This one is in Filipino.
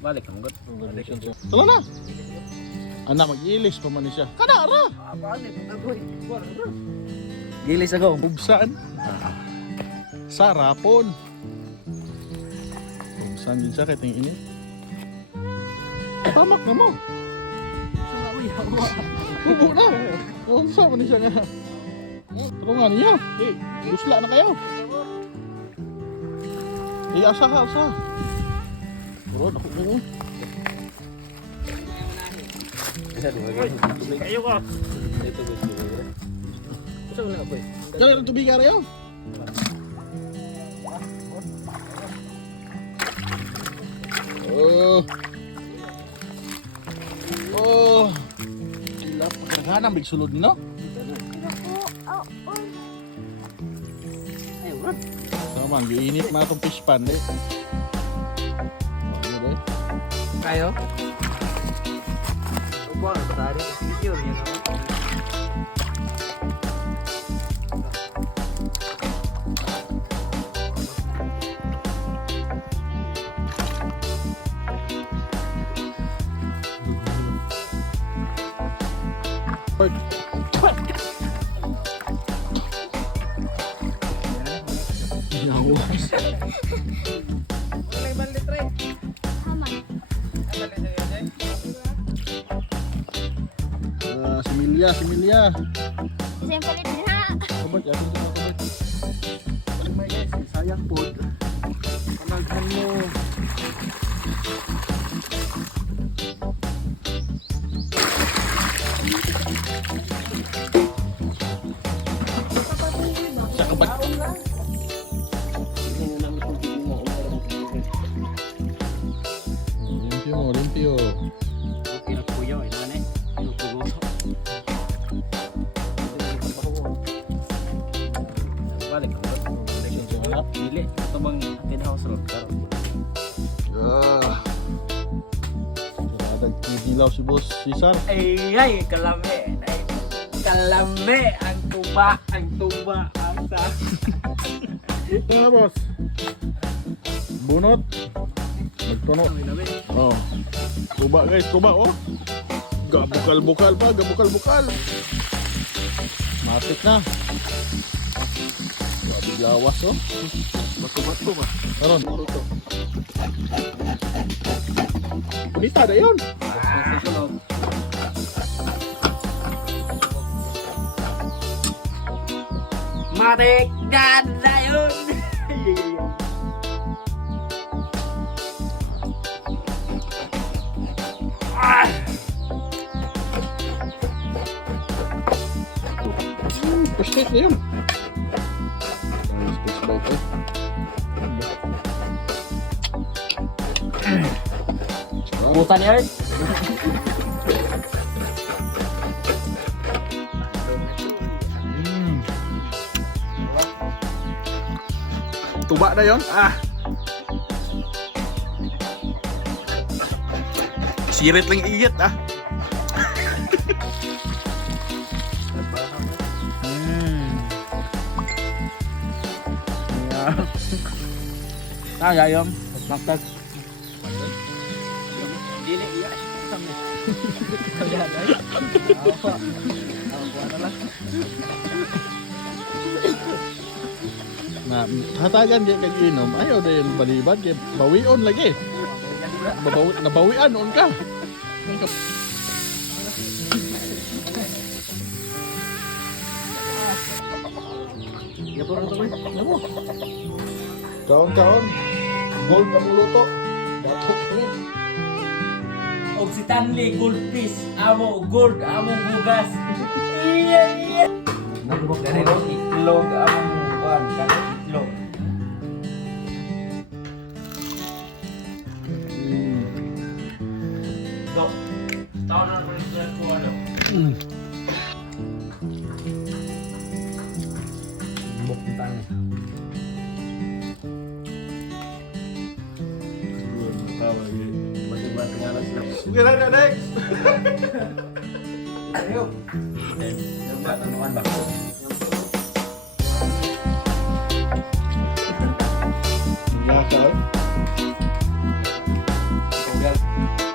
Balik ang got. Tala na. Anak mag-ilis pa man siya. Kanara. Gilis ako. Bubsaan. Sarapon. Bubsaan din siya kahit yung init. Tamak na mo. Bubo na. Bubsa man siya nga. Tulungan niya. Busla na kayo. Asa. Bro, ako mo. Kayo ka. Ito gusto ko. Gusto ko na ako eh. Kaya rin tubig ka rin yun. Sila pagkaganang big sulod ni no? Tama, giinit na itong fish pan eh. Kayo? Buwan na patari. Video rin yun. Similya. Siyempre din ha. Kabad, yakin ko na kabad. Palimay guys, sayang po. Panaghan mo. Sa kabad. Limpyo. Okay na po yun. Inanay. Balik ang got. Dili. Ito bang atin house road karon? Nagkidilaw si Boss Cesar. Ay, kalame. Kalame. Ang tuba. Asa. Ito boss. Bunot. Nagtuno. Oh. Tuba guys, tuba oh. Gabukal-bukal pa, gabukal-bukal. Matik na. Grabe lawas oh. Bato-bato ba? Karon. Bonita na yun. Matik na yun. Push na yun. Space bike eh. Butan yan. Tuba na yun. Sirit lang iyat Gayam. Magtag. Dili iya. Na hatagan di kag inom ayaw dayon balibad kay bawion lagi. Nabawian on ka. Ya po ito mo. Kaon-kaon. Gold ang luto. Batok ulit. Og si Tanley gold fish amo gold among bugas. Iya. Dari itlog among kuan kan itlog. Do. Taon na ko ko ano. Bok tang. Sige na next. Ayo. Coba tanuan bak. Ya kan. Gal-